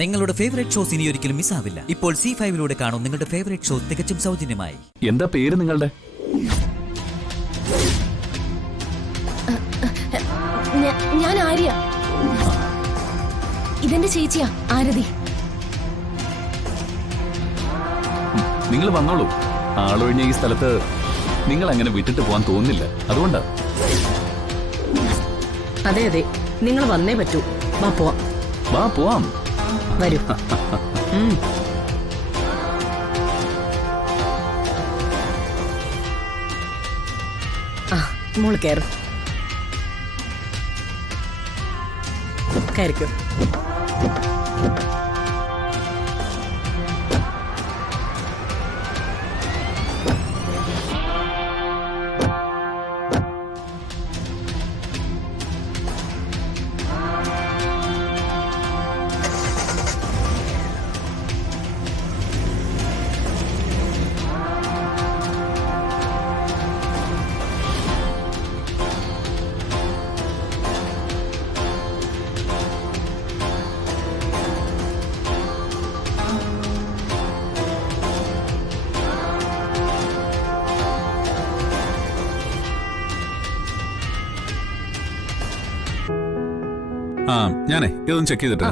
നിങ്ങളുടെ favourite shows ഇനി ഒരിക്കലും മിസ്സാവില്ല. ഇപ്പോൾ C5 കാണും നിങ്ങളുടെ ഫേവറേറ്റ് ഷോ തികച്ചും സൗജന്യമായി. എന്താ പേര് നിങ്ങളുടെ? ഞാൻ ആര്യ. ഇതെന്റെ ചേച്ചിയാ ആരതി. നിങ്ങൾ വന്നോളൂ. ആളൊഴിഞ്ഞ ഈ സ്ഥലത്ത് നിങ്ങൾ അങ്ങനെ വിട്ടിട്ട് പോകാൻ തോന്നില്ല, അതുകൊണ്ടാ. അതെ അതെ, നിങ്ങൾ വന്നേ പറ്റൂ. വാ പോവാം. വാ പോവാം. വരൂ. ആ മോള് കയറും. കയറിക്കോ. ഞാനേ ഇതൊന്ന് ചെക്ക് ചെയ്തിട്ട്.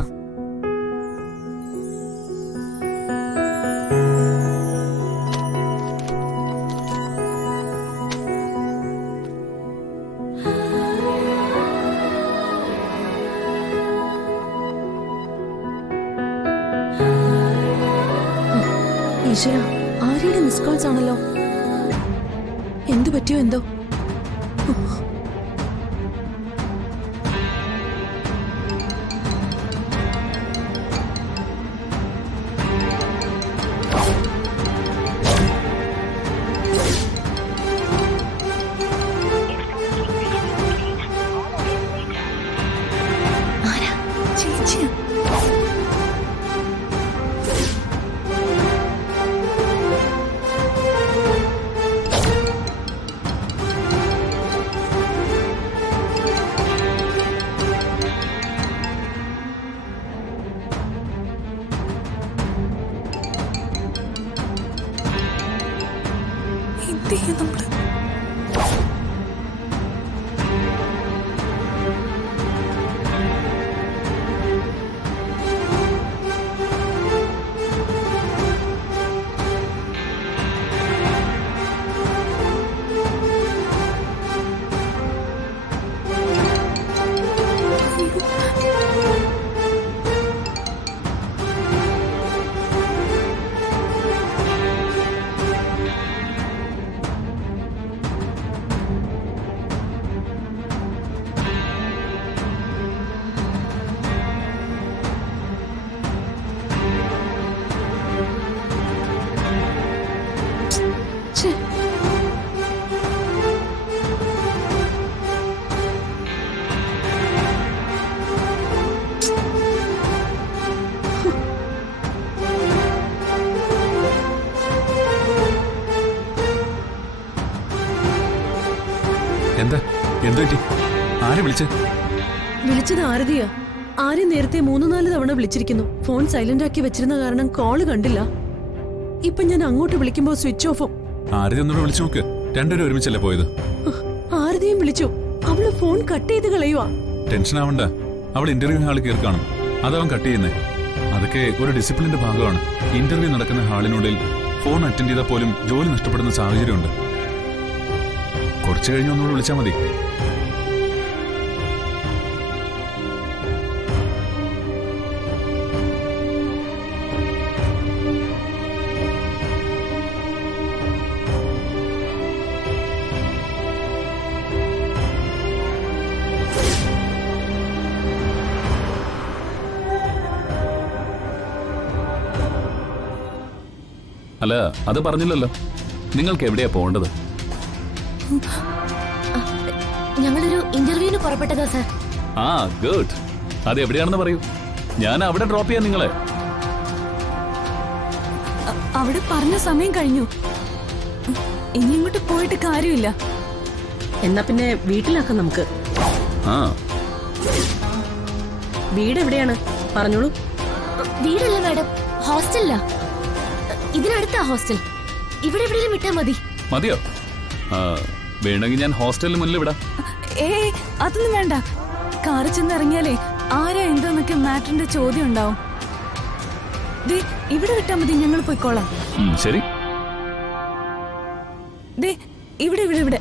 ഈശ്വര, ആര്യയുടെ മിസ് കോൾസ് ആണല്ലോ. എന്തു പറ്റിയോ എന്തോ. എന്താ എന്ത് പറ്റി? ആരെ വിളിച്ചത് ആരതിയാ. ആര്യ നേരത്തെ 3-4 തവണ വിളിച്ചിരിക്കുന്നു. ഫോൺ സൈലന്റ് ആക്കി വെച്ചിരുന്ന കാരണം കോള് കണ്ടില്ല. ഇപ്പൊ ഞാൻ അങ്ങോട്ട് വിളിക്കുമ്പോ സ്വിച്ച് ഓഫും. ആരതി ഒന്നുകൂടെ വിളിച്ചു നോക്ക്. രണ്ടുപേരും ഒരുമിച്ചല്ലേ പോയത്? ആരതിയും വിളിച്ചു. അവള് ഫോൺ കട്ട് ചെയ്ത് കളയുവാ. ടെൻഷൻ ആവണ്ട, അവൾ ഇന്റർവ്യൂ ഹാളിൽ കയറി കാണും. അതവൻ കട്ട് ചെയ്യുന്നേ. അതൊക്കെ ഒരു ഡിസിപ്ലിന്റെ ഭാഗമാണ്. ഇന്റർവ്യൂ നടക്കുന്ന ഹാളിനുള്ളിൽ ഫോൺ അറ്റൻഡ് ചെയ്താൽ പോലും ജോലി നഷ്ടപ്പെടുന്ന സാഹചര്യമുണ്ട്. കുറച്ചു കഴിഞ്ഞ് ഒന്നുകൂടെ വിളിച്ചാൽ മതി. അല്ല, അത് പറഞ്ഞില്ലല്ലോ. നിങ്ങൾക്ക് എവിടെയാ പോകേണ്ടത്? ഞങ്ങളൊരു ഇന്റർവ്യൂവിന് പുറപ്പെട്ടതാ സാർ. ആ ഗുഡ്. അത് എവിടെയാണെന്ന് പറയൂ, ഞാൻ അവിടെ ഡ്രോപ്പ് ചെയ്യാം നിങ്ങളെ. അവിടെ പറഞ്ഞ സമയം കഴിഞ്ഞു. ഇനി ഇങ്ങോട്ട് പോയിട്ട് കാര്യമില്ല. എന്നാ പിന്നെ വീട്ടിലാക്കാം നമുക്ക്. ആ വീട് എവിടെയാണ് പറഞ്ഞോളൂ. വീടല്ല മാഡം, ഹോസ്റ്റലിലാ. ഇതിനടുത്താ ഹോസ്റ്റൽ. ഇവിടെ എവിടെയും വിട്ടാ മതി. മതിയോ? വേണമെങ്കിൽ ഞാൻ ഹോസ്റ്റലിന് മുന്നിൽ വിടാം. അതൊന്നും വേണ്ട. കാറിൽ ചെന്ന് ഇറങ്ങിയാലേ ആരാ എന്താന്നൊക്കെ മാറ്ററിന്റെ ചോദ്യം ഉണ്ടാവും. ദേ ഇവിടെ വിട്ടാ മതി, ഞങ്ങൾ പോയിക്കോളാം. ശരി. ദേ ഇവിടെ ഇവിടെ ഇവിടെ.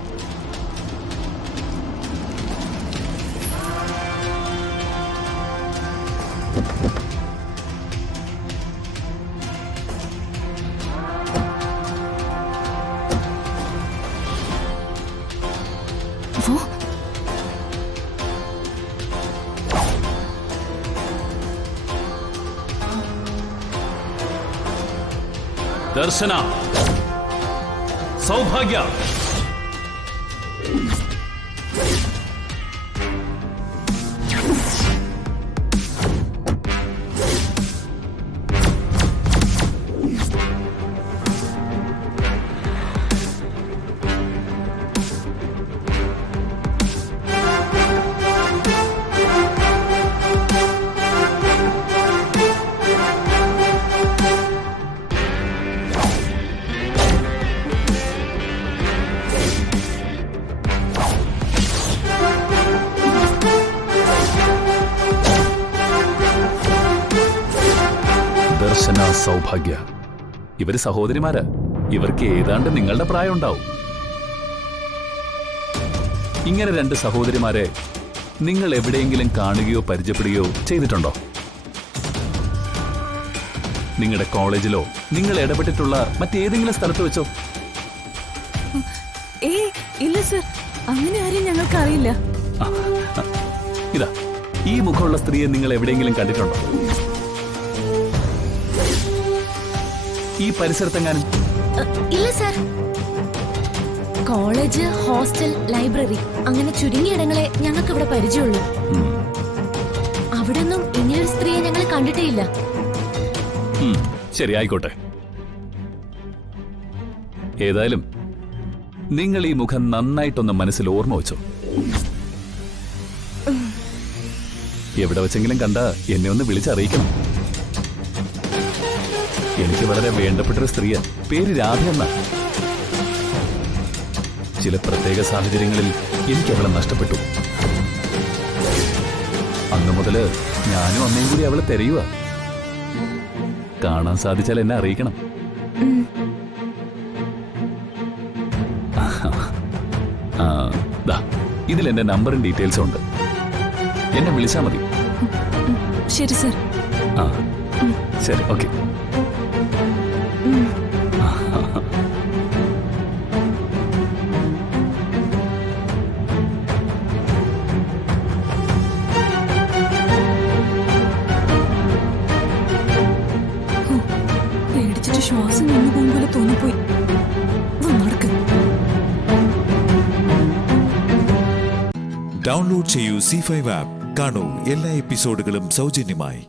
ദർശന, സൗഭാഗ്യ, ദർശന, സൗഭാഗ്യ. ഇവര് സഹോദരിമാരാ. ഇവർക്ക് ഏതാണ്ട് നിങ്ങളുടെ പ്രായം ഉണ്ടാവും. ഇങ്ങനെ രണ്ട് സഹോദരിമാരെ നിങ്ങൾ എവിടെയെങ്കിലും കാണുകയോ പരിചയപ്പെടുകയോ ചെയ്തിട്ടുണ്ടോ? നിങ്ങളുടെ കോളേജിലോ നിങ്ങൾ ഇടപെട്ടിട്ടുള്ള മറ്റേതെങ്കിലും സ്ഥലത്ത് വെച്ചോ? ഇല്ല സർ, അങ്ങനെ ആരും ഞങ്ങൾക്ക് അറിയില്ല. ഇതാ, ഈ മുഖമുള്ള സ്ത്രീയെ നിങ്ങൾ എവിടെയെങ്കിലും കണ്ടിട്ടുണ്ടോ? ഈ പരിസരത്തെങ്ങാനും? ഇല്ല സർ. കോളേജ്, ഹോസ്റ്റൽ, ലൈബ്രറി അങ്ങനെ ചുരുങ്ങിയ ഇടങ്ങളെ ഞങ്ങൾക്ക് ഇവിടെ പരിചയമുള്ളൂ. അവിടെ ഒന്നും ഇനിയൊരു സ്ത്രീയെ ഞങ്ങൾ കണ്ടിട്ടേയില്ല. ശരി, ആയിക്കോട്ടെ. ഏതായാലും നിങ്ങൾ ഈ മുഖം നന്നായിട്ടൊന്ന് മനസ്സിൽ ഓർമ്മ വെച്ചോ. എവിടെ വെച്ചെങ്കിലും കണ്ട എന്നെ ഒന്ന് വിളിച്ചറിയിക്കണം. എനിക്ക് വളരെ വേണ്ടപ്പെട്ടൊരു സ്ത്രീയാ. പേര് രാധ എന്ന. ചില പ്രത്യേക സാഹചര്യങ്ങളിൽ എനിക്ക് അവളെ നഷ്ടപ്പെട്ടു. അന്നു മുതല് ഞാനും അമ്മയും കൂടി അവളെ തിരയുക. കാണാൻ സാധിച്ചാൽ എന്നെ അറിയിക്കണം. ഇതിൽ എന്റെ നമ്പറും ഡീറ്റെയിൽസും ഉണ്ട്. എന്നെ വിളിച്ചാൽ മതി. ശരി സർ. ശരി, ഓക്കെ. പേടിച്ചിട്ട് ശ്വാസം നിന്ന് പോകും പോലെ തോന്നിപ്പോയി. നടക്ക്. ഡൗൺലോഡ് ചെയ്യൂ C5 ആപ്പ്. കാണൂ എല്ലാ എപ്പിസോഡുകളും സൗജന്യമായി.